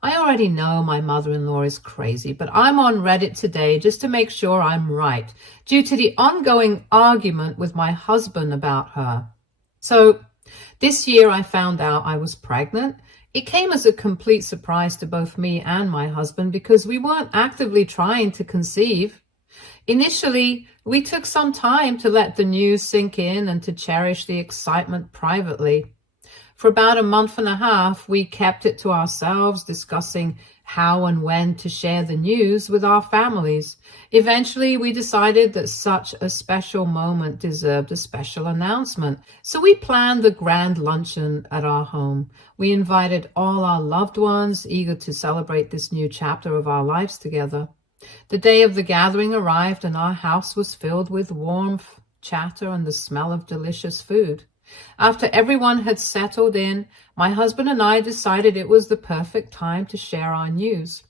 I already know my mother-in-law is crazy, but I'm on Reddit today just to make sure I'm right, due to the ongoing argument with my husband about her. So this year I found out I was pregnant. It came as a complete surprise to both me and my husband because we weren't actively trying to conceive. Initially, we took some time to let the news sink in and to cherish the excitement privately. For about a month and a half, we kept it to ourselves, discussing how and when to share the news with our families. Eventually, we decided that such a special moment deserved a special announcement. So we planned the grand luncheon at our home. We invited all our loved ones, eager to celebrate this new chapter of our lives together. The day of the gathering arrived, and our house was filled with warmth, chatter, and the smell of delicious food. After everyone had settled in, my husband and I decided it was the perfect time to share our news.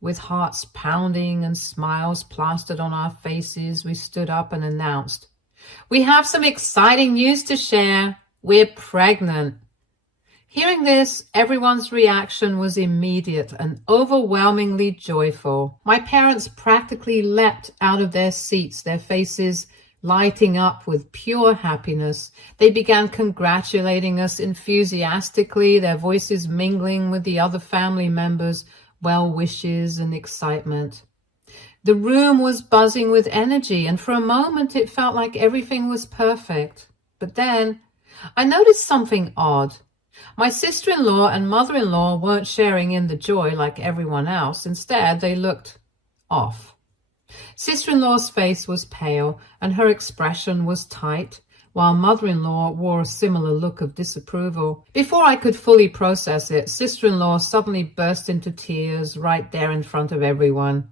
With hearts pounding and smiles plastered on our faces, we stood up and announced, "We have some exciting news to share. We're pregnant." Hearing this, everyone's reaction was immediate and overwhelmingly joyful. My parents practically leapt out of their seats, their faces lighting up with pure happiness. They began congratulating us enthusiastically, their voices mingling with the other family members' well wishes and excitement. The room was buzzing with energy, and for a moment it felt like everything was perfect. But then I noticed something odd. My sister-in-law and mother-in-law weren't sharing in the joy like everyone else. Instead, they looked off. Sister-in-law's face was pale and her expression was tight, while mother-in-law wore a similar look of disapproval. Before I could fully process it, sister-in-law suddenly burst into tears right there in front of everyone.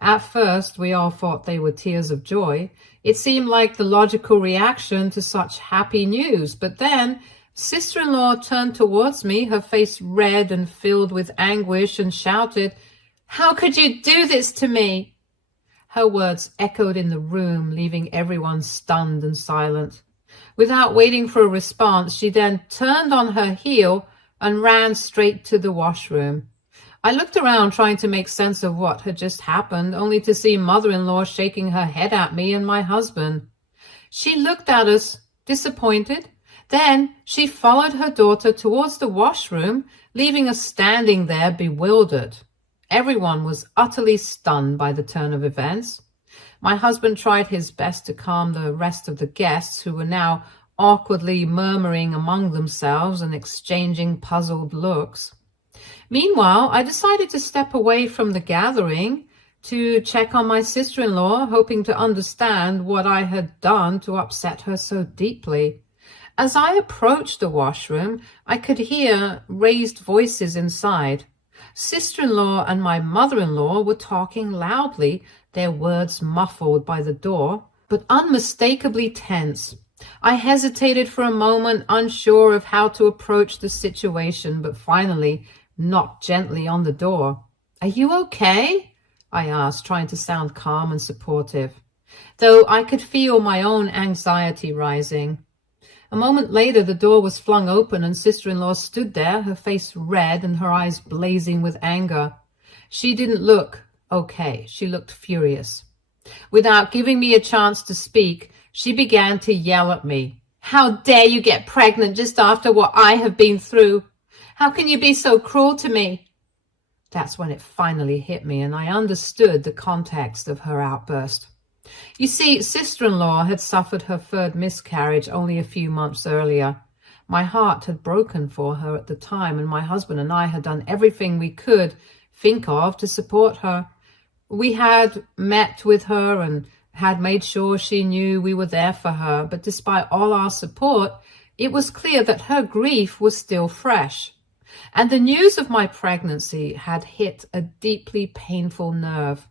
At first, we all thought they were tears of joy. It seemed like the logical reaction to such happy news, but then sister-in-law turned towards me, her face red and filled with anguish, and shouted, "How could you do this to me?" Her words echoed in the room, leaving everyone stunned and silent. Without waiting for a response, she then turned on her heel and ran straight to the washroom. I looked around trying to make sense of what had just happened, only to see mother-in-law shaking her head at me and my husband. She looked at us, disappointed. Then she followed her daughter towards the washroom, leaving us standing there bewildered. Everyone was utterly stunned by the turn of events. My husband tried his best to calm the rest of the guests, who were now awkwardly murmuring among themselves and exchanging puzzled looks. Meanwhile, I decided to step away from the gathering to check on my sister-in-law, hoping to understand what I had done to upset her so deeply. As I approached the washroom, I could hear raised voices inside. Sister-in-law and my mother-in-law were talking loudly, their words muffled by the door, but unmistakably tense. I hesitated for a moment, unsure of how to approach the situation, but finally knocked gently on the door. "Are you okay?" I asked, trying to sound calm and supportive, though I could feel my own anxiety rising. A moment later, the door was flung open and sister-in-law stood there, her face red and her eyes blazing with anger. She didn't look okay. She looked furious. Without giving me a chance to speak, she began to yell at me. "How dare you get pregnant just after what I have been through? How can you be so cruel to me?" That's when it finally hit me, and I understood the context of her outburst. You see, sister-in-law had suffered her third miscarriage only a few months earlier. My heart had broken for her at the time, and my husband and I had done everything we could think of to support her. We had met with her and had made sure she knew we were there for her, but despite all our support, it was clear that her grief was still fresh. And the news of my pregnancy had hit a deeply painful nerve.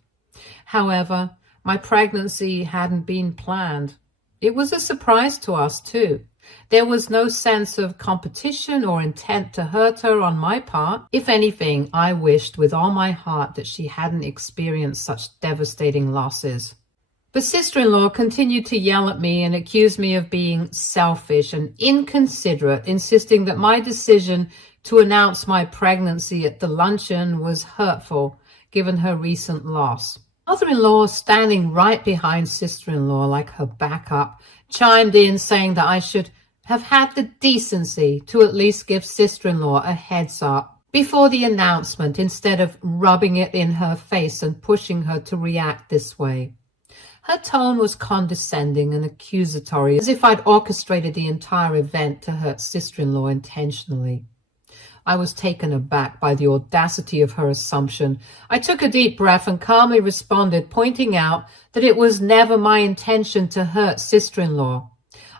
However, my pregnancy hadn't been planned. It was a surprise to us too. There was no sense of competition or intent to hurt her on my part. If anything, I wished with all my heart that she hadn't experienced such devastating losses. But sister-in-law continued to yell at me and accuse me of being selfish and inconsiderate, insisting that my decision to announce my pregnancy at the luncheon was hurtful, given her recent loss. Mother-in-law, standing right behind sister-in-law like her backup, chimed in saying that I should have had the decency to at least give sister-in-law a heads up before the announcement, instead of rubbing it in her face and pushing her to react this way. Her tone was condescending and accusatory, as if I'd orchestrated the entire event to hurt sister-in-law intentionally. I was taken aback by the audacity of her assumption. I took a deep breath and calmly responded, pointing out that it was never my intention to hurt sister-in-law.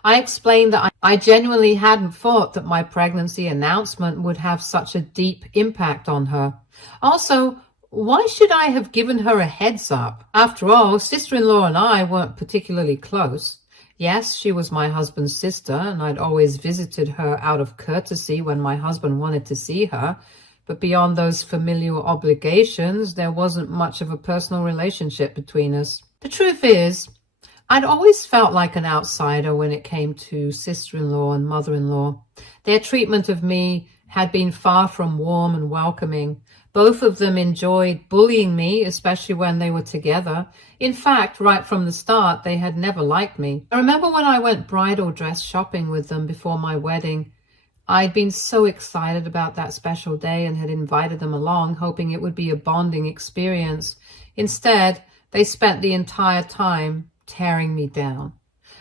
I explained that I genuinely hadn't thought that my pregnancy announcement would have such a deep impact on her. Also, why should I have given her a heads up? After all, sister-in-law and I weren't particularly close. Yes, she was my husband's sister, and I'd always visited her out of courtesy when my husband wanted to see her. But beyond those familial obligations, there wasn't much of a personal relationship between us. The truth is, I'd always felt like an outsider when it came to sister-in-law and mother-in-law. Their treatment of me had been far from warm and welcoming. Both of them enjoyed bullying me, especially when they were together. In fact, right from the start, they had never liked me. I remember when I went bridal dress shopping with them before my wedding. I'd been so excited about that special day and had invited them along, hoping it would be a bonding experience. Instead, they spent the entire time tearing me down.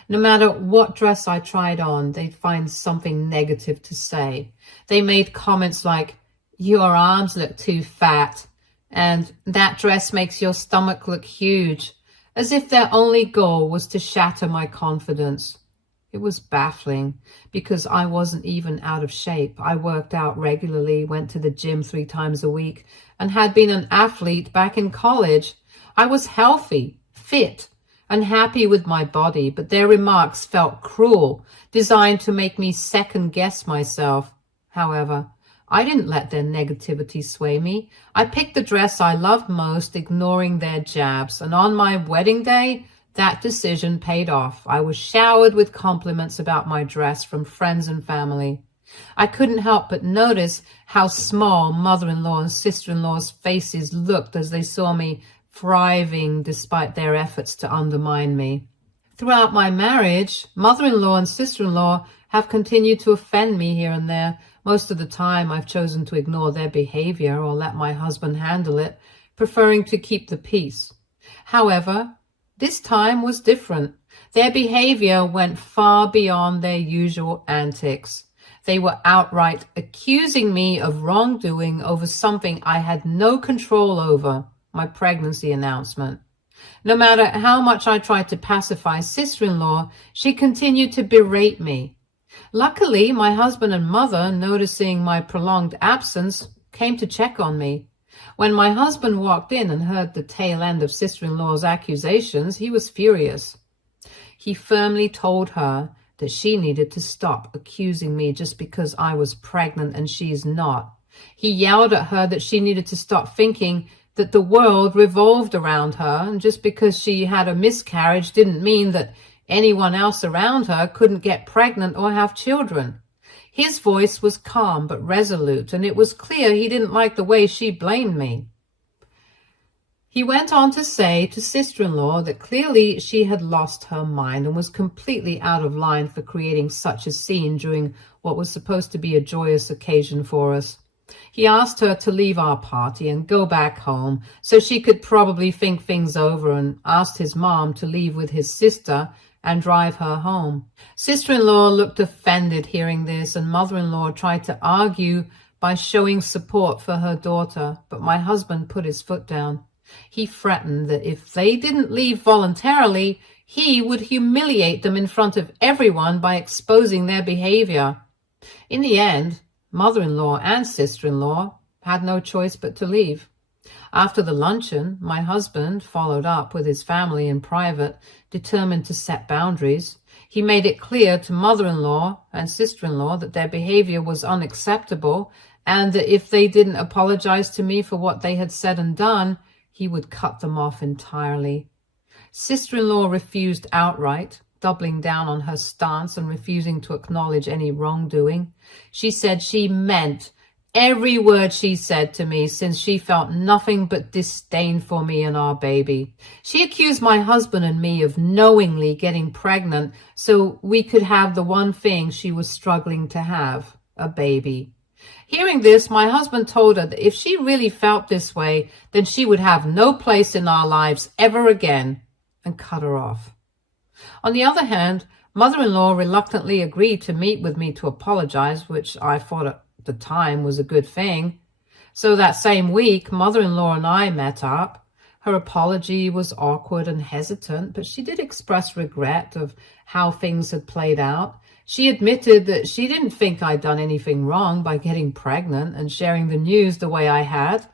No matter what dress I tried on, they'd find something negative to say. They made comments like, "Your arms look too fat," and "that dress makes your stomach look huge," as if their only goal was to shatter my confidence. It was baffling because I wasn't even out of shape. I worked out regularly, went to the gym 3 times a week, and had been an athlete back in college. I was healthy, fit, and happy with my body, but their remarks felt cruel, designed to make me second-guess myself. However, I didn't let their negativity sway me. I picked the dress I loved most, ignoring their jabs, and on my wedding day, that decision paid off. I was showered with compliments about my dress from friends and family. I couldn't help but notice how small mother-in-law and sister-in-law's faces looked as they saw me thriving despite their efforts to undermine me. Throughout my marriage, mother-in-law and sister-in-law have continued to offend me here and there. Most of the time, I've chosen to ignore their behavior or let my husband handle it, preferring to keep the peace. However, this time was different. Their behavior went far beyond their usual antics. They were outright accusing me of wrongdoing over something I had no control over, my pregnancy announcement. No matter how much I tried to pacify sister-in-law, she continued to berate me. Luckily, my husband and mother, noticing my prolonged absence, came to check on me. When my husband walked in and heard the tail end of sister-in-law's accusations, he was furious. He firmly told her that she needed to stop accusing me just because I was pregnant and she's not. He yelled at her that she needed to stop thinking that the world revolved around her, and just because she had a miscarriage didn't mean that anyone else around her couldn't get pregnant or have children. His voice was calm but resolute, and it was clear he didn't like the way she blamed me. He went on to say to sister-in-law that clearly she had lost her mind and was completely out of line for creating such a scene during what was supposed to be a joyous occasion for us. He asked her to leave our party and go back home so she could probably think things over, and asked his mom to leave with his sister and drive her home. Sister-in-law looked offended hearing this, and mother-in-law tried to argue by showing support for her daughter, but my husband put his foot down. He threatened that if they didn't leave voluntarily, he would humiliate them in front of everyone by exposing their behavior. In the end, mother-in-law and sister-in-law had no choice but to leave. After the luncheon, my husband followed up with his family in private, determined to set boundaries. He made it clear to mother-in-law and sister-in-law that their behavior was unacceptable, and that if they didn't apologize to me for what they had said and done, he would cut them off entirely. Sister-in-law refused outright, doubling down on her stance and refusing to acknowledge any wrongdoing. She said she meant every word she said to me, since she felt nothing but disdain for me and our baby. She accused my husband and me of knowingly getting pregnant so we could have the one thing she was struggling to have, a baby. Hearing this, my husband told her that if she really felt this way, then she would have no place in our lives ever again, and cut her off. On the other hand, mother-in-law reluctantly agreed to meet with me to apologize, which I thought at the time was a good thing. So that same week, mother-in-law and I met up. Her apology was awkward and hesitant, but she did express regret of how things had played out. She admitted that she didn't think I'd done anything wrong by getting pregnant and sharing the news the way I had.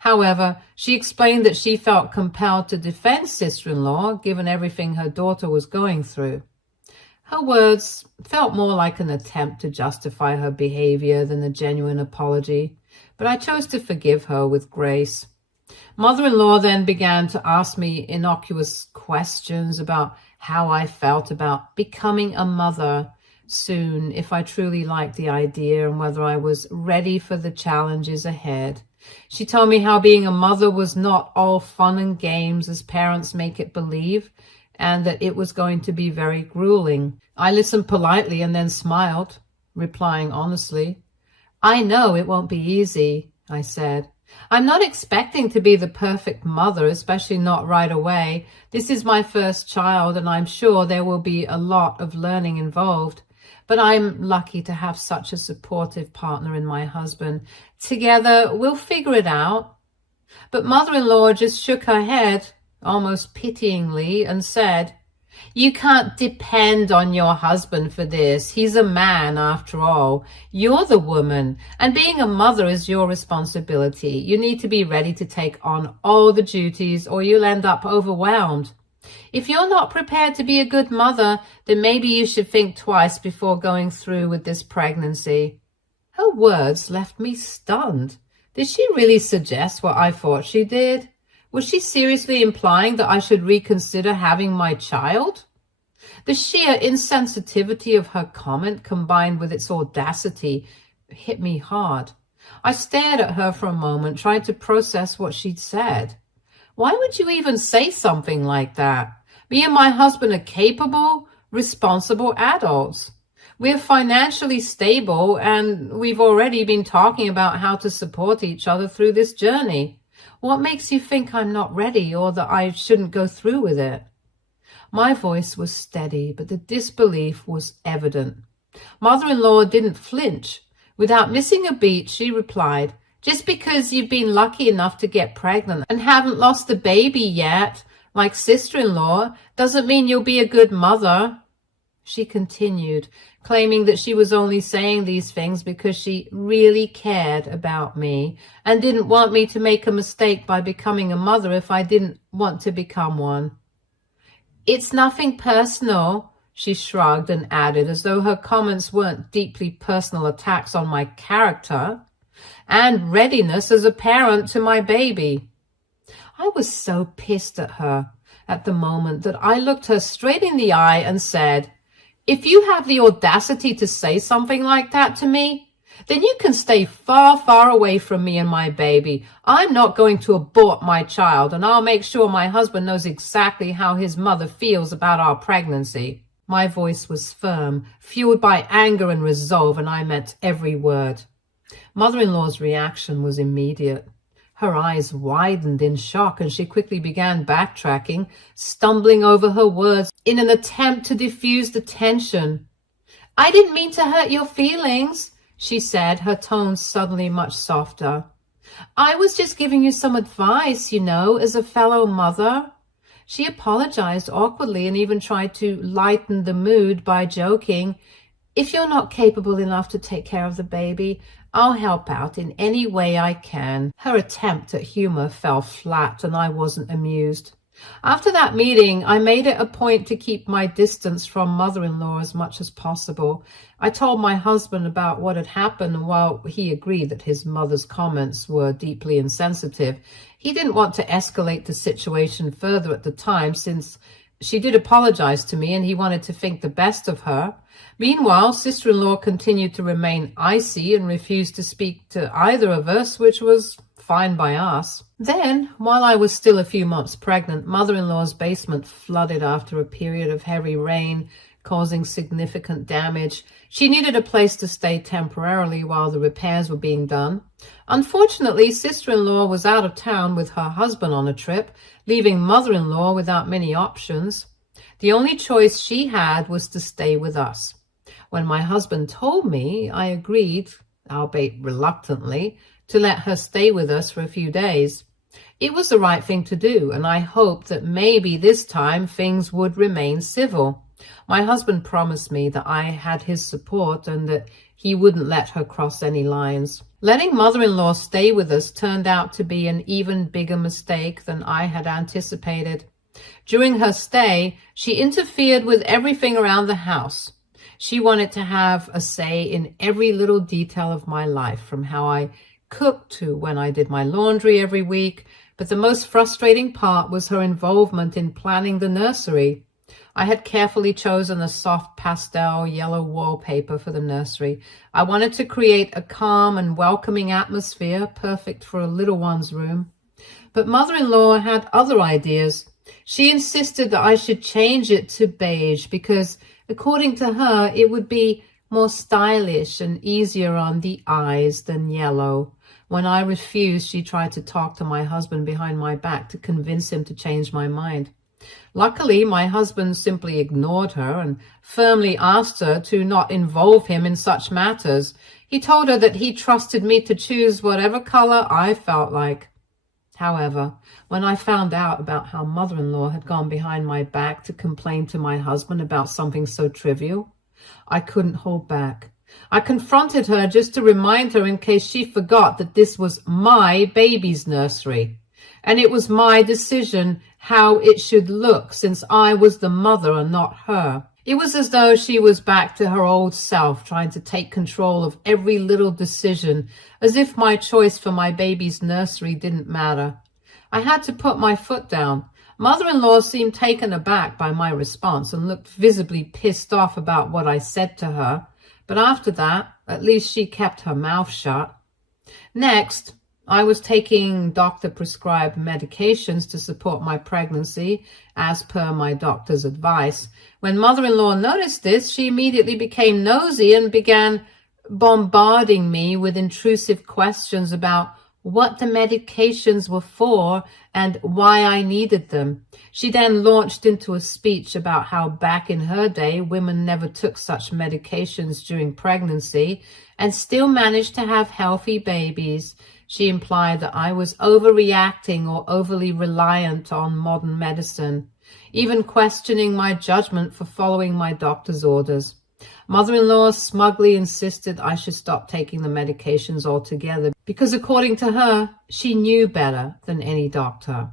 However, she explained that she felt compelled to defend sister-in-law given everything her daughter was going through. Her words felt more like an attempt to justify her behavior than a genuine apology, but I chose to forgive her with grace. Mother-in-law then began to ask me innocuous questions about how I felt about becoming a mother soon, if I truly liked the idea, and whether I was ready for the challenges ahead. She told me how being a mother was not all fun and games as parents make it believe, and that it was going to be very grueling. I listened politely and then smiled, replying honestly. I know it won't be easy, I said. I'm not expecting to be the perfect mother, especially not right away. This is my first child, and I'm sure there will be a lot of learning involved. But I'm lucky to have such a supportive partner in my husband. Together, we'll figure it out. But mother-in-law just shook her head, almost pityingly, and said, You can't depend on your husband for this. He's a man, after all. You're the woman, and being a mother is your responsibility. You need to be ready to take on all the duties, or you'll end up overwhelmed. If you're not prepared to be a good mother, then maybe you should think twice before going through with this pregnancy. Her words left me stunned. Did she really suggest what I thought she did? Was she seriously implying that I should reconsider having my child? The sheer insensitivity of her comment, combined with its audacity, hit me hard. I stared at her for a moment, trying to process what she'd said. Why would you even say something like that? Me and my husband are capable, responsible adults. We're financially stable, and we've already been talking about how to support each other through this journey. What makes you think I'm not ready, or that I shouldn't go through with it? My voice was steady, but the disbelief was evident. Mother-in-law didn't flinch. Without missing a beat, she replied, Just because you've been lucky enough to get pregnant and haven't lost the baby yet, like sister-in-law, doesn't mean you'll be a good mother. She continued, claiming that she was only saying these things because she really cared about me and didn't want me to make a mistake by becoming a mother if I didn't want to become one. It's nothing personal, she shrugged and added, as though her comments weren't deeply personal attacks on my character and readiness as a parent to my baby. I was so pissed at her at the moment that I looked her straight in the eye and said, If you have the audacity to say something like that to me, then you can stay far, far away from me and my baby. I'm not going to abort my child, and I'll make sure my husband knows exactly how his mother feels about our pregnancy. My voice was firm, fueled by anger and resolve, and I meant every word. Mother-in-law's reaction was immediate. Her eyes widened in shock, and she quickly began backtracking, stumbling over her words in an attempt to diffuse the tension. I didn't mean to hurt your feelings, she said, her tone suddenly much softer. I was just giving you some advice, as a fellow mother. She apologized awkwardly and even tried to lighten the mood by joking, If you're not capable enough to take care of the baby, I'll help out in any way I can. Her attempt at humor fell flat, and I wasn't amused. After that meeting, I made it a point to keep my distance from mother-in-law as much as possible. I told my husband about what had happened, and while he agreed that his mother's comments were deeply insensitive, he didn't want to escalate the situation further at the time, since She did apologize to me, and he wanted to think the best of her. Meanwhile, sister-in-law continued to remain icy and refused to speak to either of us, which was fine by us. Then, while I was still a few months pregnant, mother-in-law's basement flooded after a period of heavy rain, causing significant damage. She needed a place to stay temporarily while the repairs were being done. Unfortunately, sister-in-law was out of town with her husband on a trip, leaving mother-in-law without many options. The only choice she had was to stay with us. When my husband told me, I agreed, albeit reluctantly, to let her stay with us for a few days. It was the right thing to do, and I hoped that maybe this time things would remain civil. My husband promised me that I had his support and that he wouldn't let her cross any lines. Letting mother-in-law stay with us turned out to be an even bigger mistake than I had anticipated. During her stay, she interfered with everything around the house. She wanted to have a say in every little detail of my life, from how I cooked to when I did my laundry every week. But the most frustrating part was her involvement in planning the nursery. I had carefully chosen a soft pastel yellow wallpaper for the nursery. I wanted to create a calm and welcoming atmosphere, perfect for a little one's room. But mother-in-law had other ideas. She insisted that I should change it to beige because, according to her, it would be more stylish and easier on the eyes than yellow. When I refused, she tried to talk to my husband behind my back to convince him to change my mind. Luckily, my husband simply ignored her and firmly asked her to not involve him in such matters. He told her that he trusted me to choose whatever color I felt like. However, when I found out about how mother-in-law had gone behind my back to complain to my husband about something so trivial, I couldn't hold back. I confronted her just to remind her in case she forgot that this was my baby's nursery. And it was my decision how it should look, since I was the mother and not her. It was as though she was back to her old self, trying to take control of every little decision, as if my choice for my baby's nursery didn't matter. I had to put my foot down. Mother-in-law seemed taken aback by my response and looked visibly pissed off about what I said to her. But after that, at least she kept her mouth shut. Next, I was taking doctor-prescribed medications to support my pregnancy, as per my doctor's advice. When mother-in-law noticed this, she immediately became nosy and began bombarding me with intrusive questions about what the medications were for and why I needed them. She then launched into a speech about how back in her day, women never took such medications during pregnancy and still managed to have healthy babies. She implied that I was overreacting or overly reliant on modern medicine, even questioning my judgment for following my doctor's orders. Mother-in-law smugly insisted I should stop taking the medications altogether because, according to her, she knew better than any doctor.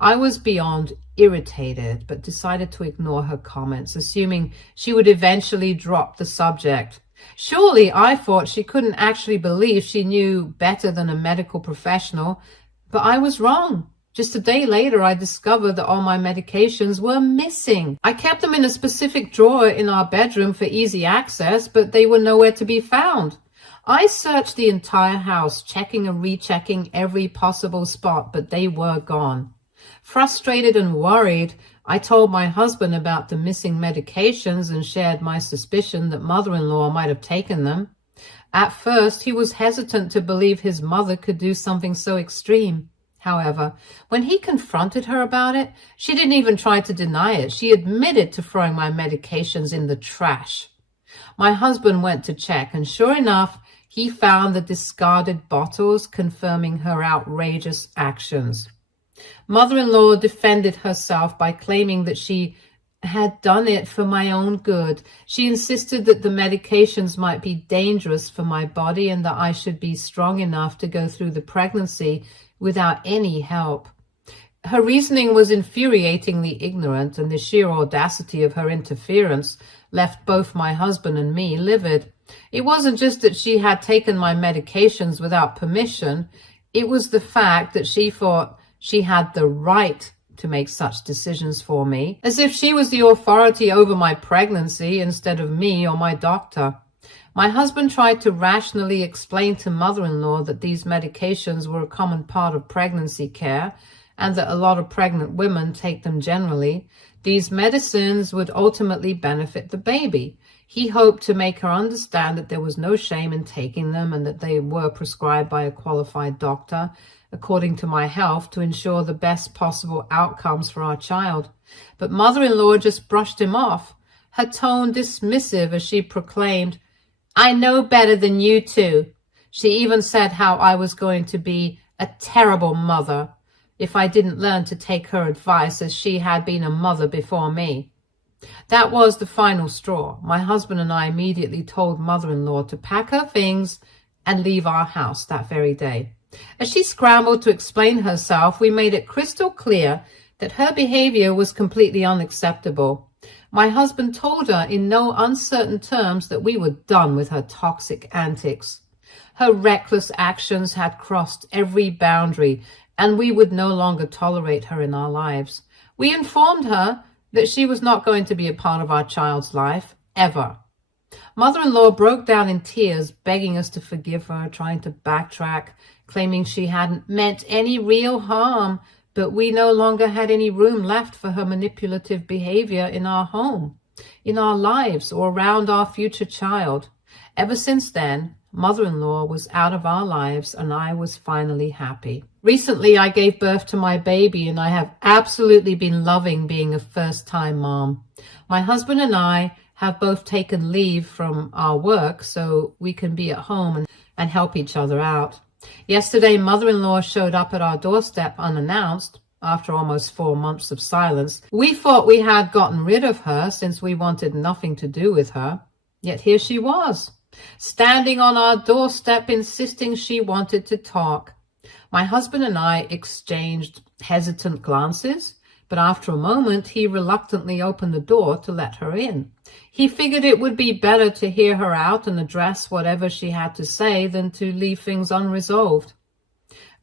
I was beyond irritated, but decided to ignore her comments, assuming she would eventually drop the subject. Surely, I thought, she couldn't actually believe she knew better than a medical professional, but I was wrong. Just a day later, I discovered that all my medications were missing. I kept them in a specific drawer in our bedroom for easy access, but they were nowhere to be found. I searched the entire house, checking and rechecking every possible spot, but they were gone. Frustrated and worried, I told my husband about the missing medications and shared my suspicion that mother-in-law might have taken them. At first, he was hesitant to believe his mother could do something so extreme. However, when he confronted her about it, she didn't even try to deny it. She admitted to throwing my medications in the trash. My husband went to check, and sure enough, he found the discarded bottles, confirming her outrageous actions. Mother-in-law defended herself by claiming that she had done it for my own good. She insisted that the medications might be dangerous for my body and that I should be strong enough to go through the pregnancy without any help. Her reasoning was infuriatingly ignorant, and the sheer audacity of her interference left both my husband and me livid. It wasn't just that she had taken my medications without permission. It was the fact that she thought she had the right to make such decisions for me, as if she was the authority over my pregnancy instead of me or my doctor. My husband tried to rationally explain to mother-in-law that these medications were a common part of pregnancy care and that a lot of pregnant women take them generally. These medicines would ultimately benefit the baby. He hoped to make her understand that there was no shame in taking them and that they were prescribed by a qualified doctor, according to my health, to ensure the best possible outcomes for our child. But mother-in-law just brushed him off, her tone dismissive as she proclaimed, "I know better than you two." She even said how I was going to be a terrible mother if I didn't learn to take her advice, as she had been a mother before me. That was the final straw. My husband and I immediately told mother-in-law to pack her things and leave our house that very day. As she scrambled to explain herself, we made it crystal clear that her behavior was completely unacceptable. My husband told her in no uncertain terms that we were done with her toxic antics. Her reckless actions had crossed every boundary, and we would no longer tolerate her in our lives. We informed her that she was not going to be a part of our child's life, ever. Mother-in-law broke down in tears, begging us to forgive her, trying to backtrack, claiming she hadn't meant any real harm, but we no longer had any room left for her manipulative behavior in our home, in our lives, or around our future child. Ever since then, mother-in-law was out of our lives, and I was finally happy. Recently, I gave birth to my baby, and I have absolutely been loving being a first-time mom. My husband and I have both taken leave from our work so we can be at home and help each other out. Yesterday, mother-in-law showed up at our doorstep unannounced after almost 4 months of silence. We thought we had gotten rid of her since we wanted nothing to do with her. Yet here she was, standing on our doorstep, insisting she wanted to talk. My husband and I exchanged hesitant glances, but after a moment, he reluctantly opened the door to let her in. He figured it would be better to hear her out and address whatever she had to say than to leave things unresolved.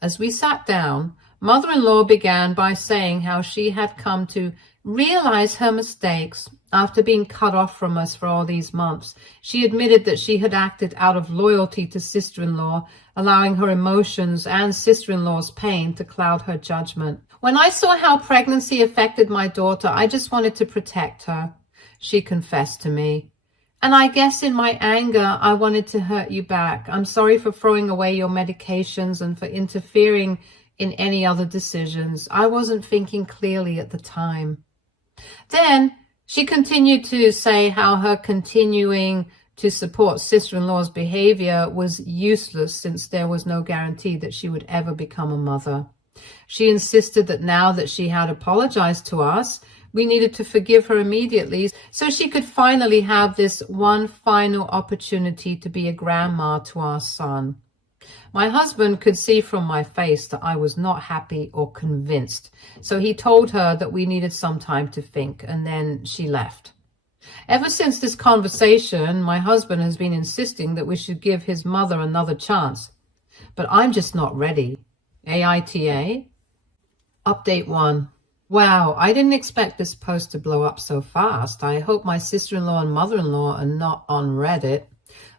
As we sat down, mother-in-law began by saying how she had come to realize her mistakes after being cut off from us for all these months. She admitted that she had acted out of loyalty to sister-in-law, allowing her emotions and sister-in-law's pain to cloud her judgment. "When I saw how pregnancy affected my daughter, I just wanted to protect her," she confessed to me. "And I guess in my anger, I wanted to hurt you back. I'm sorry for throwing away your medications and for interfering in any other decisions. I wasn't thinking clearly at the time." Then she continued to say how her continuing to support sister-in-law's behavior was useless since there was no guarantee that she would ever become a mother. She insisted that now that she had apologized to us, we needed to forgive her immediately so she could finally have this one final opportunity to be a grandma to our son. My husband could see from my face that I was not happy or convinced, so he told her that we needed some time to think, and then she left. Ever since this conversation, my husband has been insisting that we should give his mother another chance, but I'm just not ready. AITA? Update 1. Wow, I didn't expect this post to blow up so fast. I hope my sister-in-law and mother-in-law are not on Reddit.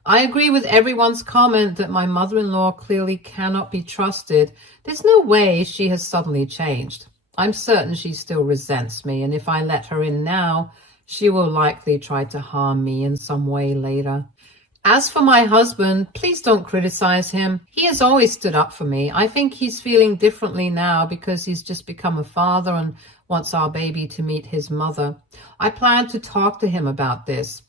I agree with everyone's comment that my mother-in-law clearly cannot be trusted. There's no way she has suddenly changed. I'm certain she still resents me, and if I let her in now, she will likely try to harm me in some way later. As for my husband, please don't criticize him. He has always stood up for me. I think he's feeling differently now because he's just become a father and wants our baby to meet his mother. I plan to talk to him about this.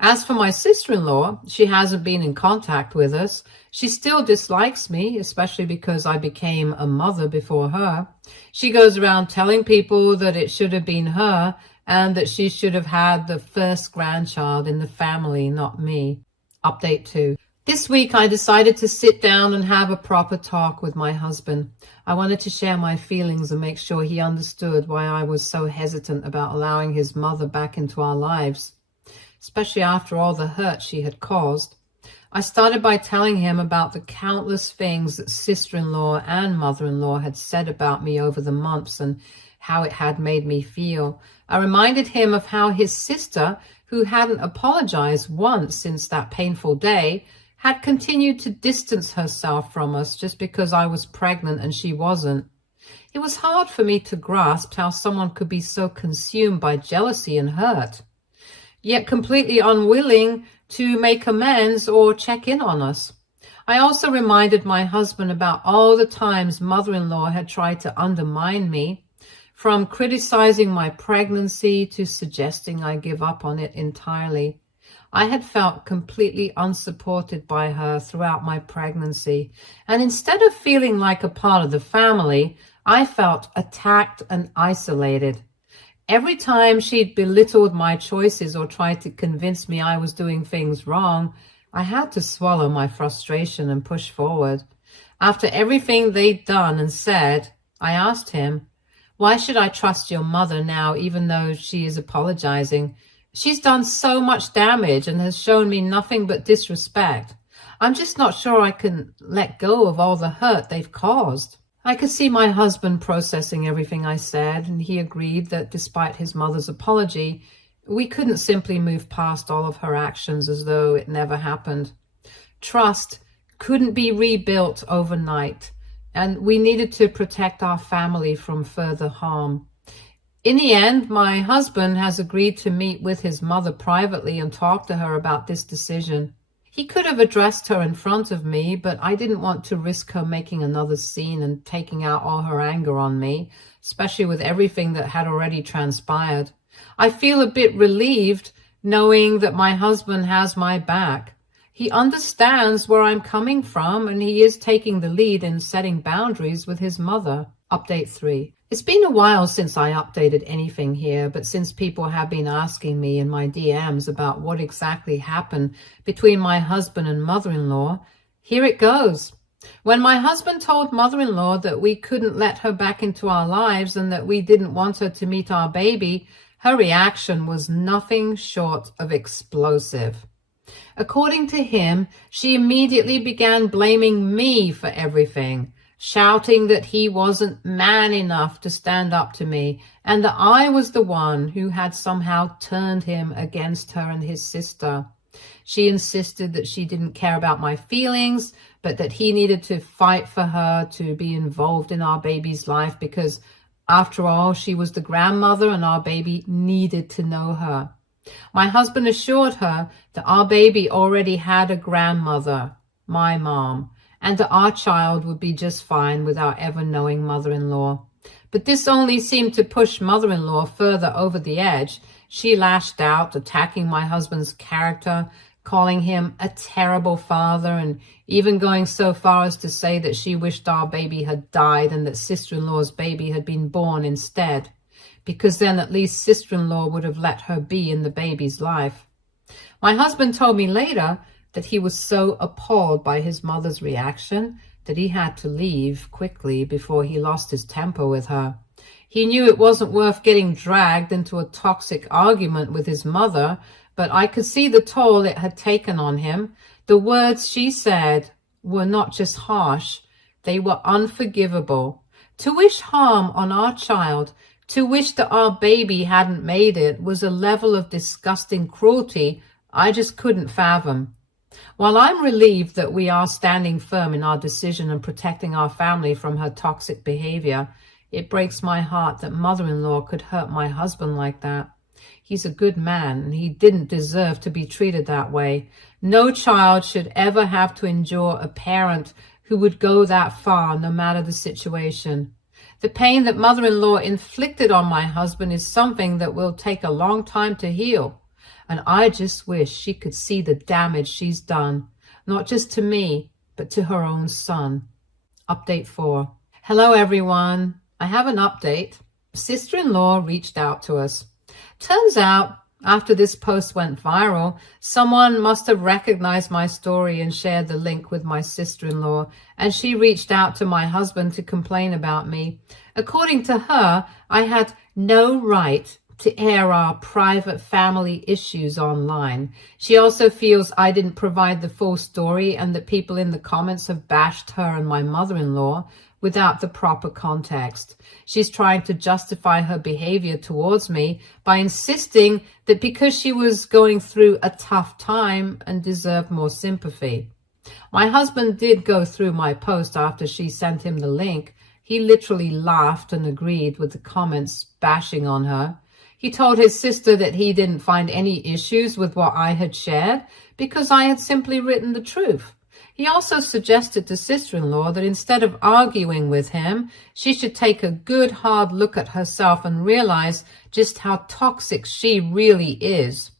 As for my sister-in-law, she hasn't been in contact with us. She still dislikes me, especially because I became a mother before her. She goes around telling people that it should have been her and that she should have had the first grandchild in the family, not me. Update 2. This week I decided to sit down and have a proper talk with my husband. I wanted to share my feelings and make sure he understood why I was so hesitant about allowing his mother back into our lives, especially after all the hurt she had caused. I started by telling him about the countless things that sister-in-law and mother-in-law had said about me over the months and how it had made me feel. I reminded him of how his sister, who hadn't apologized once since that painful day, had continued to distance herself from us just because I was pregnant and she wasn't. It was hard for me to grasp how someone could be so consumed by jealousy and hurt, yet completely unwilling to make amends or check in on us. I also reminded my husband about all the times mother-in-law had tried to undermine me, from criticizing my pregnancy to suggesting I give up on it entirely. I had felt completely unsupported by her throughout my pregnancy, and instead of feeling like a part of the family, I felt attacked and isolated. Every time she'd belittled my choices or tried to convince me I was doing things wrong, I had to swallow my frustration and push forward. After everything they'd done and said, I asked him, "Why should I trust your mother now, even though she is apologizing? She's done so much damage and has shown me nothing but disrespect. I'm just not sure I can let go of all the hurt they've caused." I could see my husband processing everything I said, and he agreed that despite his mother's apology, we couldn't simply move past all of her actions as though it never happened. Trust couldn't be rebuilt overnight, and we needed to protect our family from further harm. In the end, my husband has agreed to meet with his mother privately and talk to her about this decision. He could have addressed her in front of me, but I didn't want to risk her making another scene and taking out all her anger on me, especially with everything that had already transpired. I feel a bit relieved knowing that my husband has my back. He understands where I'm coming from, and he is taking the lead in setting boundaries with his mother. Update 3. It's been a while since I updated anything here, but since people have been asking me in my DMs about what exactly happened between my husband and mother-in-law, here it goes. When my husband told mother-in-law that we couldn't let her back into our lives and that we didn't want her to meet our baby, her reaction was nothing short of explosive. According to him, she immediately began blaming me for everything, shouting that he wasn't man enough to stand up to me and that I was the one who had somehow turned him against her and his sister. She insisted that she didn't care about my feelings, but that he needed to fight for her to be involved in our baby's life because, after all, she was the grandmother and our baby needed to know her. My husband assured her that our baby already had a grandmother, my mom, and that our child would be just fine without ever knowing mother-in-law. But this only seemed to push mother-in-law further over the edge. She lashed out, attacking my husband's character, calling him a terrible father, and even going so far as to say that she wished our baby had died and that sister-in-law's baby had been born instead, because then at least sister-in-law would have let her be in the baby's life. My husband told me later that he was so appalled by his mother's reaction that he had to leave quickly before he lost his temper with her. He knew it wasn't worth getting dragged into a toxic argument with his mother, but I could see the toll it had taken on him. The words she said were not just harsh, they were unforgivable. To wish harm on our child, to wish that our baby hadn't made it, was a level of disgusting cruelty I just couldn't fathom. While I'm relieved that we are standing firm in our decision and protecting our family from her toxic behavior, it breaks my heart that mother-in-law could hurt my husband like that. He's a good man, and he didn't deserve to be treated that way. No child should ever have to endure a parent who would go that far, no matter the situation. The pain that mother-in-law inflicted on my husband is something that will take a long time to heal. And I just wish she could see the damage she's done, not just to me, but to her own son. Update 4. Hello, everyone. I have an update. Sister-in-law reached out to us. Turns out, after this post went viral, someone must have recognized my story and shared the link with my sister-in-law, and she reached out to my husband to complain about me. According to her, I had no right to air our private family issues online. She also feels I didn't provide the full story and that people in the comments have bashed her and my mother-in-law without the proper context. She's trying to justify her behavior towards me by insisting that because she was going through a tough time and deserved more sympathy. My husband did go through my post after she sent him the link. He literally laughed and agreed with the comments bashing on her. He told his sister that he didn't find any issues with what I had shared because I had simply written the truth. He also suggested to sister-in-law that instead of arguing with him, she should take a good hard look at herself and realize just how toxic she really is.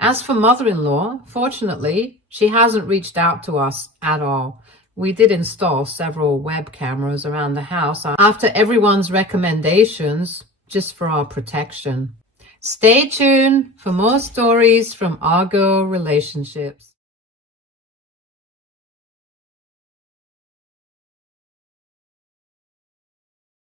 As for mother-in-law, fortunately, she hasn't reached out to us at all. We did install several web cameras around the house after everyone's recommendations, just for our protection. Stay tuned for more stories from our girl relationships.